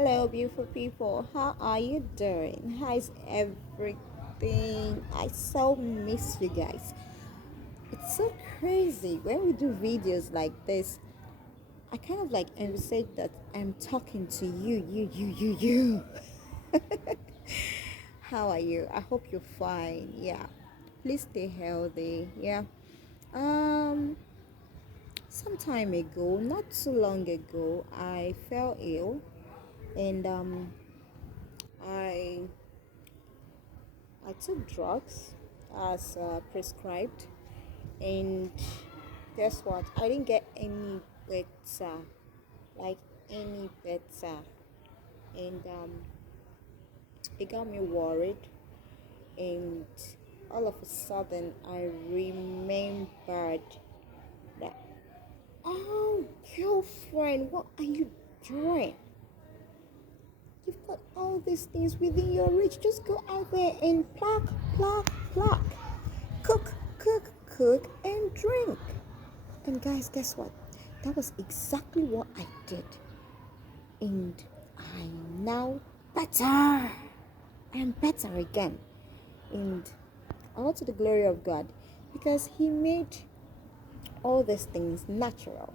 Hello, beautiful people. How are you doing? How's everything? I so miss you guys. It's so crazy when we do videos like this. I kind of like envisage that I'm talking to you. How are you? I hope you're fine. Yeah. Please stay healthy. Yeah. Um, some time ago, not too long ago, I fell ill and I I took drugs as prescribed, and guess what? I didn't get any better, like any better, and it got me worried. And all of a sudden, I remembered that, oh, girlfriend, what are you doing? You've got all these things within your reach. Just go out there and pluck. Cook, and drink. And guys, guess what? That was exactly what I did. And I'm now better. I am better again. And all to the glory of God. Because He made all these things natural.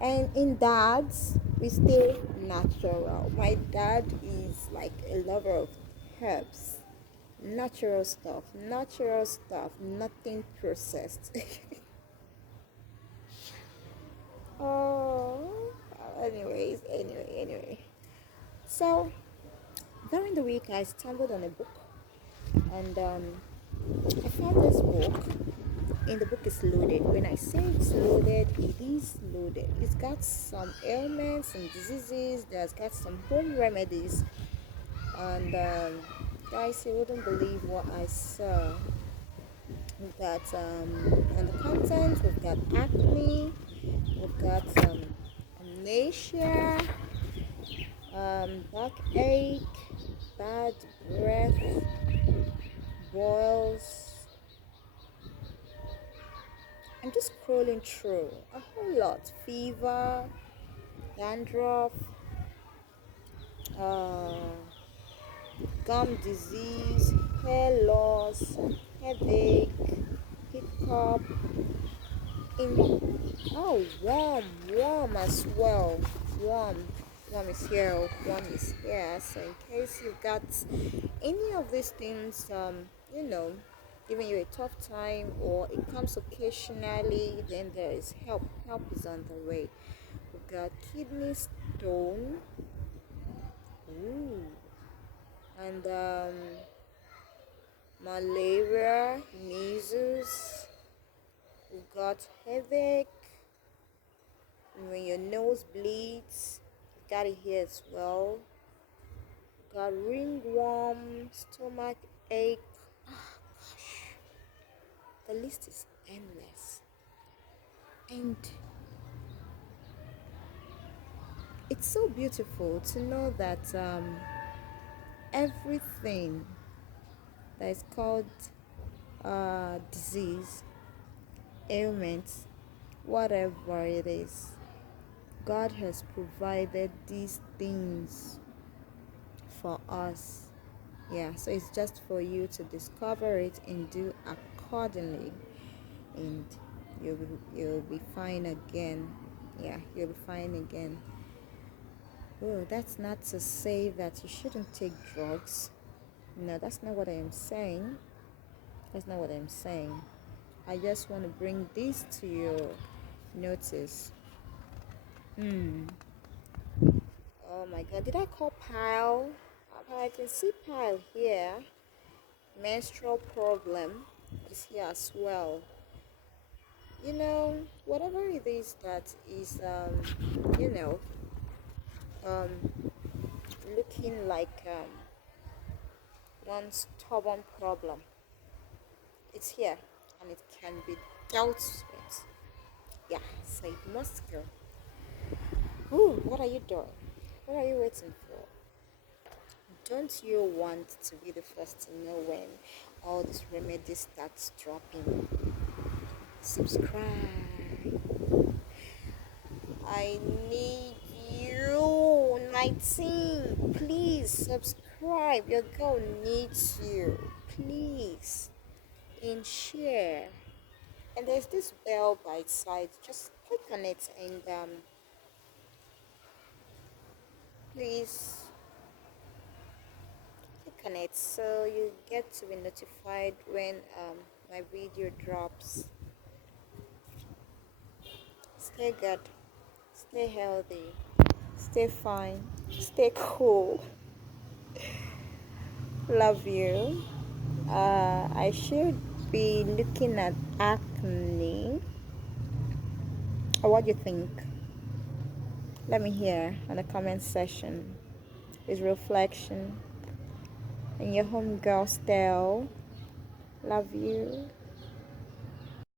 And in dads, we stay natural. My dad is like a lover of herbs. Natural stuff, nothing processed. Oh, anyway. So during the week, I stumbled on a book, and I found this book. And the book is loaded. When I say it's loaded, it is loaded. It's got some ailments and diseases. There's got some home remedies, and guys, you wouldn't believe what I saw. We've got on the content, we've got acne, we've got amnesia, backache, bad breath, boils. I'm just scrolling through a whole lot. Fever, dandruff, uh, gum disease, hair loss, headache, hiccup, in warm as well. Warm, warm is here. Warm is here. So in case you've got any of these things, giving you a tough time, or it comes occasionally, then there is help. Help is on the way. We've got kidney stone. Ooh. And malaria, measles. We've got headache. And when your nose bleeds, you got it here as well. Got ringworm, stomach ache. Ah, gosh, the list is endless. And it's so beautiful to know that everything that is called disease, ailments, whatever it is, God has provided these things for us. Yeah, so it's just for you to discover it and do accordingly, and you'll be fine again. Yeah, you'll be fine again. Oh, that's not to say that you shouldn't take drugs. No, that's not what I am saying. That's not what I'm saying. I just want to bring this to your notice. Oh my God, did I call Pile? I can see Pile here. Menstrual problem is here as well. Whatever it is that is, you know, um, looking like one stubborn problem, it's here and it can be dealt with. Yeah, so it must go. Ooh, what are you doing? What are you waiting for? Don't you want to be the first to know when all these remedies starts dropping? Subscribe. I need you. My 19. Please subscribe. Your girl needs you. Please. And share. And there's this bell by its side. Just click on it and please click on it so you get to be notified when my video drops. Stay good. Stay healthy. Stay fine. Stay cool. Love you. I should be looking at acne. What do you think? Let me hear on the comment section. Is reflection and your homegirl style. Love you.